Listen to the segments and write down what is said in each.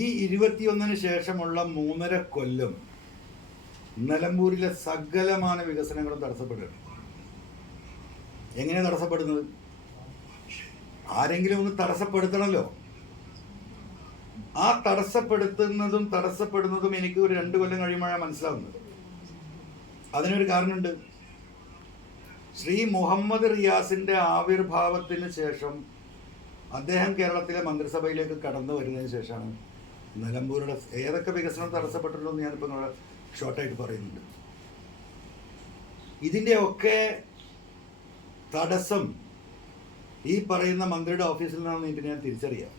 ഈ 21-ന് ശേഷമുള്ള 3.5 കൊല്ലം നിലമ്പൂരിലെ സകലമാന വികസനങ്ങളും തടസ്സപ്പെടുകയാണ്. എങ്ങനെയാണ് തടസ്സപ്പെടുന്നത്? ആരെങ്കിലും ഒന്ന് തടസ്സപ്പെടുത്തണമല്ലോ. ആ തടസ്സപ്പെടുന്നതും എനിക്ക് ഒരു 2 കൊല്ലം കഴിയുമ്പോഴാണ് മനസ്സിലാവുന്നത്. അതിനൊരു കാരണമുണ്ട്. ശ്രീ മുഹമ്മദ് റിയാസിന്റെ ആവിർഭാവത്തിന് ശേഷം അദ്ദേഹം കേരളത്തിലെ മന്ത്രിസഭയിലേക്ക് കടന്നു വരുന്നതിന് ശേഷമാണ് നിലമ്പൂരുടെ ഏതൊക്കെ വികസനം തടസ്സപ്പെട്ടുള്ളൂ എന്ന് ഞാനിപ്പോൾ ഷോർട്ടായിട്ട് പറയുന്നുണ്ട്. ഇതിൻ്റെയൊക്കെ തടസ്സം ഈ പറയുന്ന മന്ത്രിയുടെ ഓഫീസിൽ നിന്നാണെന്ന് എനിക്ക് ഞാൻ തിരിച്ചറിയാം.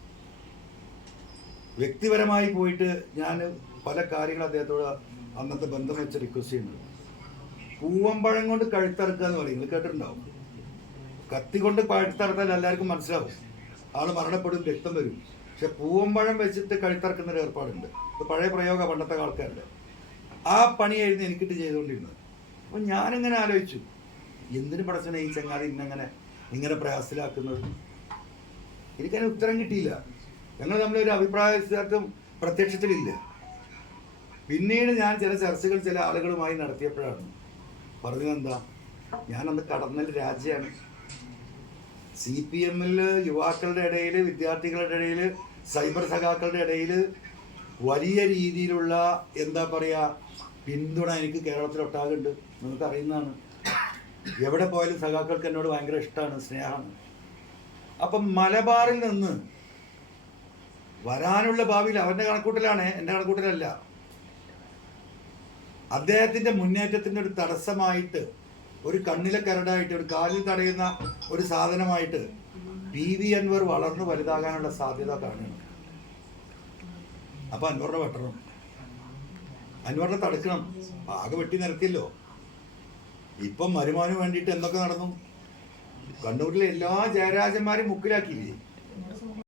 വ്യക്തിപരമായി പോയിട്ട് ഞാൻ പല കാര്യങ്ങൾ അദ്ദേഹത്തോട് അന്നത്തെ ബന്ധം വെച്ച് റിക്വസ്റ്റ് ചെയ്യുന്നുണ്ട്. പൂവമ്പഴം കൊണ്ട് കഴുത്തറുക്കുക എന്ന് പറയും, നിങ്ങൾ കേട്ടിട്ടുണ്ടാവും. കത്തി കൊണ്ട് കഴുത്തറുത്താൽ എല്ലാവർക്കും മനസ്സിലാവും, ആൾ മരണപ്പെടും, രക്തം വരും. പക്ഷെ പൂവമ്പഴം വെച്ചിട്ട് കഴുത്തറക്കുന്നൊരു ഏർപ്പാടുണ്ട്. ഇത് പഴയ പ്രയോഗം പണ്ടത്തെ ആൾക്കാരുടെ. ആ പണിയായിരുന്നു എനിക്കിട്ട് ചെയ്തുകൊണ്ടിരുന്നത്. അപ്പോൾ ഞാനിങ്ങനെ ആലോചിച്ചു, എന്തിനു പടച്ചനെ ഈ ചങ്ങാതി ഇങ്ങനെ പ്രയാസത്തിലാക്കുന്നത്? എനിക്കതിന് ഉത്തരം കിട്ടിയില്ല. ഞങ്ങൾ തമ്മിലൊരു അഭിപ്രായ വ്യത്യാസം പ്രത്യക്ഷത്തിലില്ല. പിന്നീട് ഞാൻ ചില ചർച്ചകൾ ചില ആളുകളുമായി നടത്തിയപ്പോഴാണ് പറഞ്ഞതെന്താ, ഞാനന്ന് കടന്നൽ രാജ്യമാണ്. CPM യുവാക്കളുടെ ഇടയിൽ, വിദ്യാർത്ഥികളുടെ ഇടയിൽ, സൈബർ സഖാക്കളുടെ ഇടയിൽ വലിയ രീതിയിലുള്ള എന്താ പറയുക പിന്തുണ എനിക്ക് കേരളത്തിലൊട്ടാകുന്നുണ്ട്. നിങ്ങൾക്ക് അറിയുന്നതാണ്. എവിടെ പോയാലും സഖാക്കൾക്ക് എന്നോട് ഭയങ്കര ഇഷ്ടമാണ്, സ്നേഹമാണ്. അപ്പം മലബാറിൽ നിന്ന് വരാനുള്ള ഭാവിയിൽ അവൻ്റെ കണക്കൂട്ടലാണ്, എൻ്റെ കണക്കൂട്ടലല്ല. അദ്ദേഹത്തിൻ്റെ മുന്നേറ്റത്തിൻ്റെ ഒരു തടസ്സമായിട്ട്, ഒരു കണ്ണിലെ കരടായിട്ട്, ഒരു കാലിൽ തടയുന്ന ഒരു സാധനമായിട്ട് PV അൻവർ വളർന്നു വലുതാകാനുള്ള സാധ്യത കാണുന്നു. അപ്പം അൻവറിനെ വെട്ടണം, അൻവറിനെ തടുക്കണം. ആകെ വെട്ടി നിരത്തിയല്ലോ. ഇപ്പം മരുമാന് വേണ്ടിയിട്ട് എന്തൊക്കെ നടന്നു? കണ്ണൂരിലെ എല്ലാ ജയരാജന്മാരും മുക്കിലാക്കിയില്ലേ?